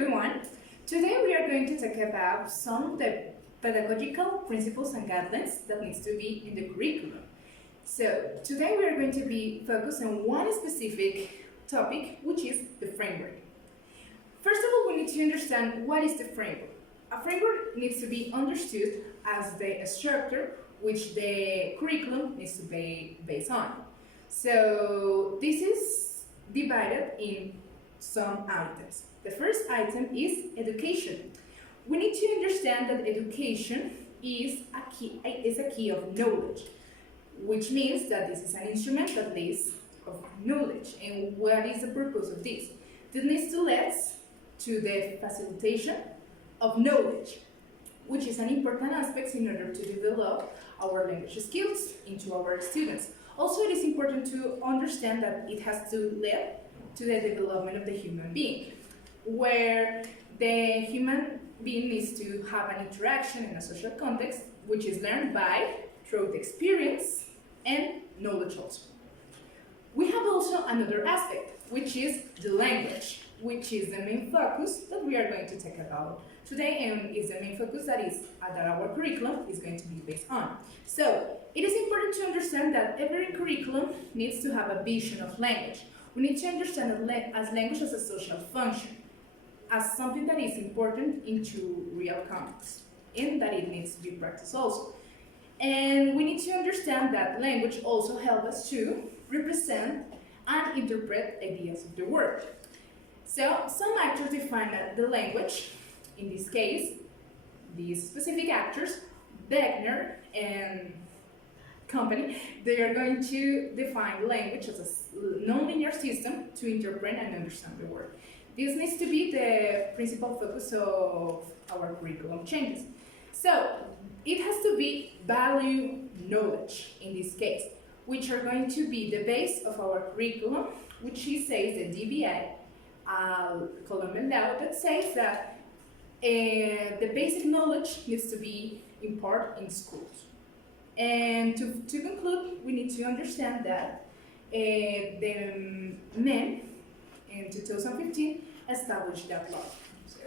everyone. Today we are going to talk about some of the pedagogical principles and guidelines that needs to be in the curriculum. So today we are going to be focused on one specific topic, which is the framework. First of all, we need to understand what is the framework. A framework needs to be understood as the structure which the curriculum needs to be based on. So this is divided in some items. The first item is education. We need to understand that education is a key of knowledge, which means that this is an instrument that leads of knowledge. And what is the purpose of this? This needs to lead to the facilitation of knowledge, which is an important aspect in order to develop our language skills into our students. Also, it is important to understand that it has to lead to the development of the human being, where the human being needs to have an interaction in a social context, which is learned by through experience and knowledge also. We have also another aspect, which is the language, which is the main focus that we are going to talk about today, and is the main focus that our curriculum is going to be based on. So, it is important to understand that every curriculum needs to have a vision of language. We need to understand language as a social function, as something that is important into real context, and that it needs to be practiced also. And we need to understand that language also helps us to represent and interpret ideas of the world. So, some actors define the language. In this case, these specific actors, Wegner and company, they are going to define language as a nonlinear system to interpret and understand the world. This needs to be the principal focus of our curriculum changes. So, it has to be value knowledge in this case, which are going to be the base of our curriculum, which he says the DBA, Colombian law, that says that the basic knowledge needs to be imparted in schools. And to conclude, we need to understand that the men in 2015 established that law. So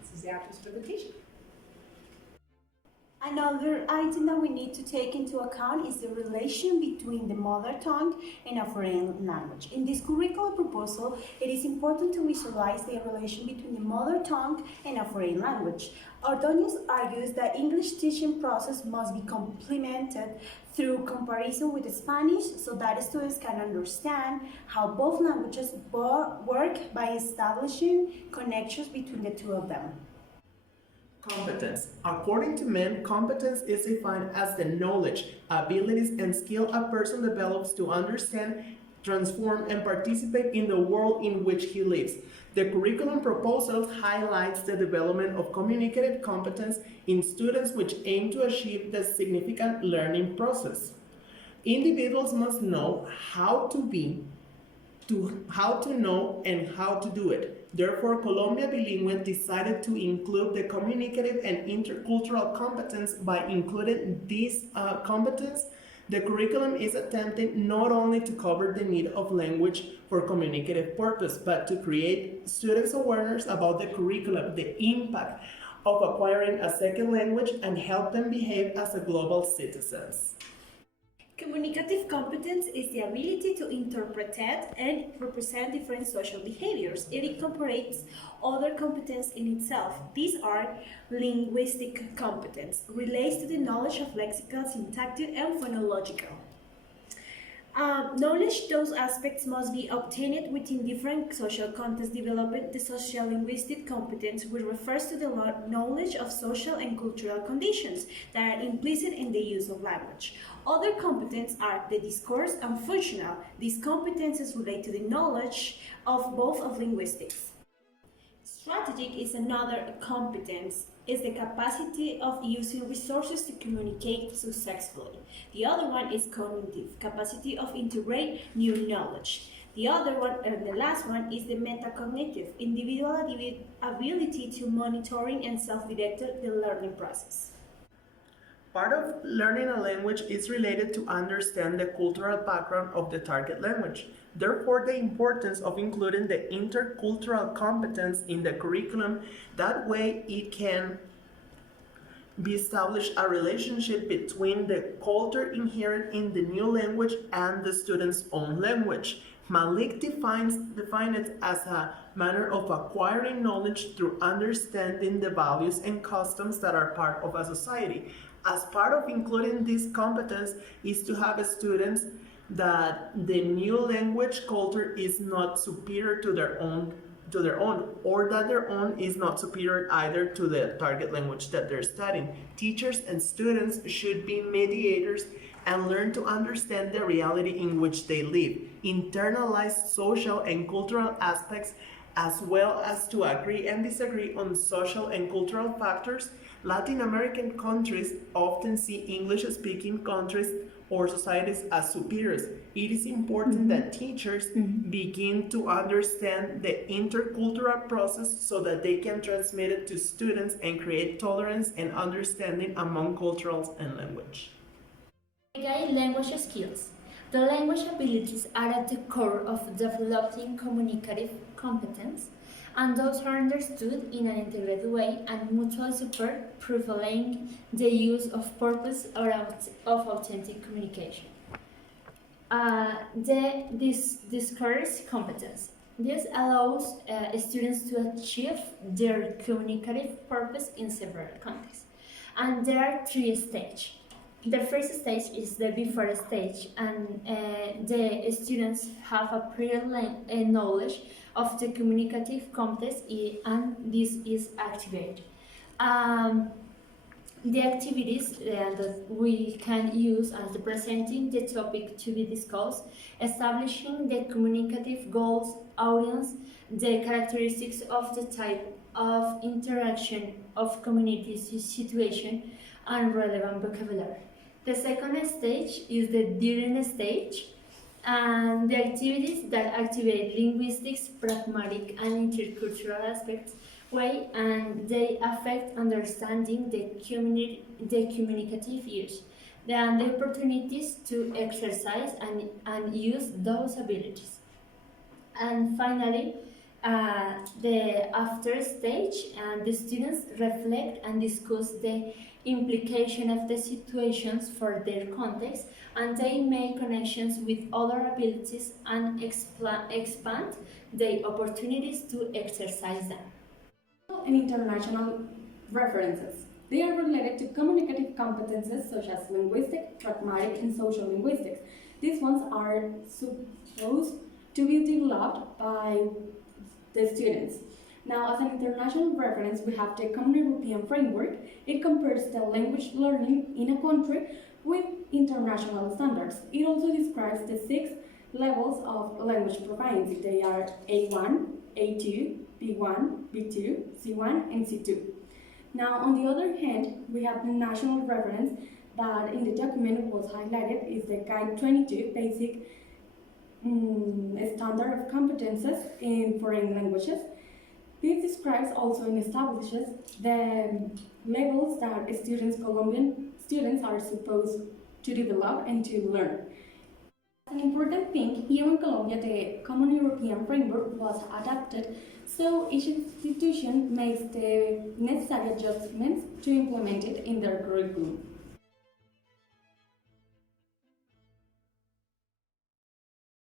this is the actors of education. Another item that we need to take into account is the relation between the mother tongue and a foreign language. In this curriculum proposal, it is important to visualize the relation between the mother tongue and a foreign language. Ordonez argues that English teaching process must be complemented through comparison with Spanish so that students can understand how both languages work by establishing connections between the two of them. Competence. According to men, competence is defined as the knowledge, abilities, and skill a person develops to understand, transform, and participate in the world in which he lives. The curriculum proposal highlights the development of communicative competence in students which aim to achieve the significant learning process. Individuals must know how to be, how to know, and how to do it. Therefore, Colombia Binligüe decided to include the communicative and intercultural competence. By including these competence, the curriculum is attempting not only to cover the need of language for communicative purpose, but to create students' awareness about the curriculum, the impact of acquiring a second language, and help them behave as a global citizens. Communicative competence is the ability to interpret and represent different social behaviors. It incorporates other competence in itself. These are linguistic competence, relates to the knowledge of lexical, syntactic, and phonological. Knowledge, those aspects must be obtained within different social contexts. Developing the social linguistic competence, which refers to the knowledge of social and cultural conditions that are implicit in the use of language. Other competences are the discourse and functional. These competences relate to the knowledge of both of linguistics. Strategic is another competence, is the capacity of using resources to communicate successfully. The other one is cognitive, capacity of integrate new knowledge. The other one, and the last one, is the metacognitive, individual ability to monitoring and self-direct the learning process. Part of learning a language is related to understand the cultural background of the target language. Therefore, the importance of including the intercultural competence in the curriculum, that way it can be established a relationship between the culture inherent in the new language and the student's own language. Malik defines it as a manner of acquiring knowledge through understanding the values and customs that are part of a society. As part of including this competence is to have students that the new language culture is not superior to their own, or that their own is not superior either to the target language that they're studying. Teachers and students should be mediators and learn to understand the reality in which they live, internalize social and cultural aspects, as well as to agree and disagree on social and cultural factors. Latin American countries often see English-speaking countries or societies as superiors. It is important that teachers begin to understand the intercultural process so that they can transmit it to students and create tolerance and understanding among cultures and language. Guide language skills. The language abilities are at the core of developing communicative competence, and those are understood in an integrated way and mutually support, prevalent the use of purpose or of authentic communication. This covers competence. This allows students to achieve their communicative purpose in several contexts. And there are three stages. The first stage is the before stage, and the students have a prior knowledge of the communicative context, and this is activated. The activities that we can use as presenting the topic to be discussed, establishing the communicative goals, audience, the characteristics of the type of interaction of community situation, and relevant vocabulary. The second stage is the during stage, and the activities that activate linguistics, pragmatic and intercultural aspects way, and they affect understanding the communicative use, and the opportunities to exercise and use those abilities. And finally, the after stage, and the students reflect and discuss the implication of the situations for their context, and they make connections with other abilities and expand the opportunities to exercise them. And international references. They are related to communicative competences such as linguistic, pragmatic, and social linguistics. These ones are supposed to be developed by the students. Now, as an international reference, we have the Common European Framework. It compares the language learning in a country with international standards. It also describes the 6 levels of language proficiency. They are A1, A2, B1, B2, C1, and C2. Now, on the other hand, we have the national reference that in the document was highlighted is the Guide 22 Basic Standard of Competences in Foreign Languages. This describes also and establishes the levels that Colombian students are supposed to develop and to learn. An important thing, here in Colombia, the Common European Framework was adapted, so each institution makes the necessary adjustments to implement it in their curriculum.